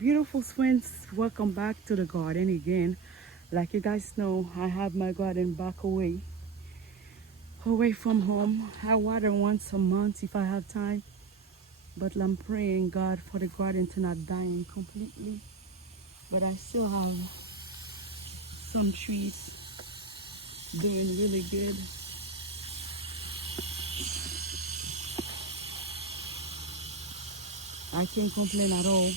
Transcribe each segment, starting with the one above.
Beautiful friends, welcome back to the garden again. Like you guys know, I have my garden back away from home. I water once a month if I have time, but I'm praying God for the garden to not dying completely. But I still have some trees doing really good. I can't complain at all.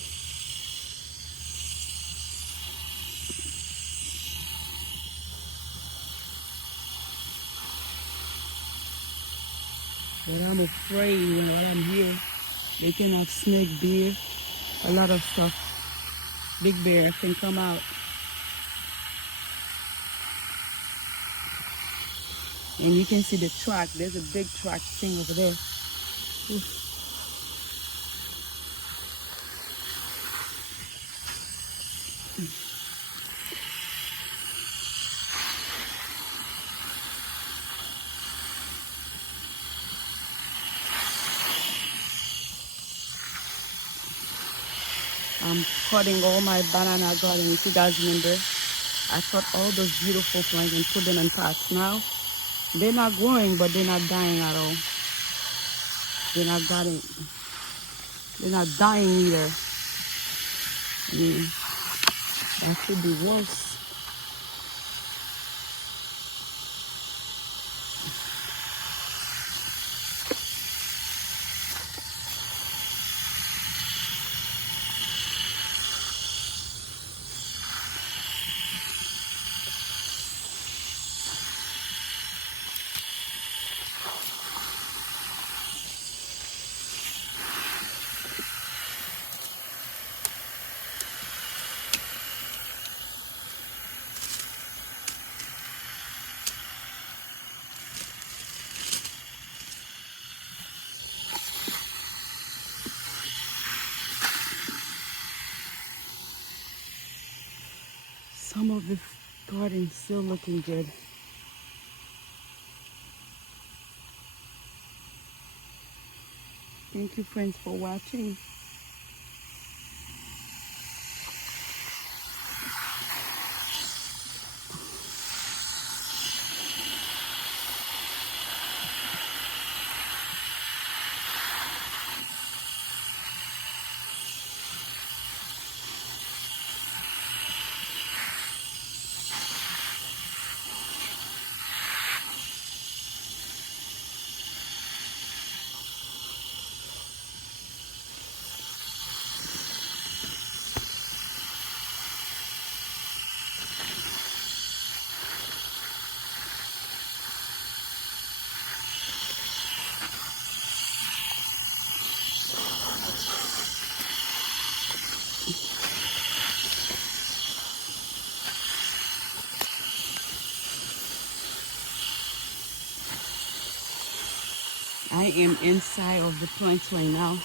But I'm afraid while I'm here, they can have snake, bear, a lot of stuff. Big bear can come out. And you can see the track. There's a big track thing over there. Oof. I'm cutting all my banana garden. If you guys remember, I cut all those beautiful plants and put them in pots. Now, they're not growing, but they're not dying at all. They're not dying. They're not dying either. That should be worse. Some of the garden still looking good. Thank you, friends, for watching. I am inside of the plants right now.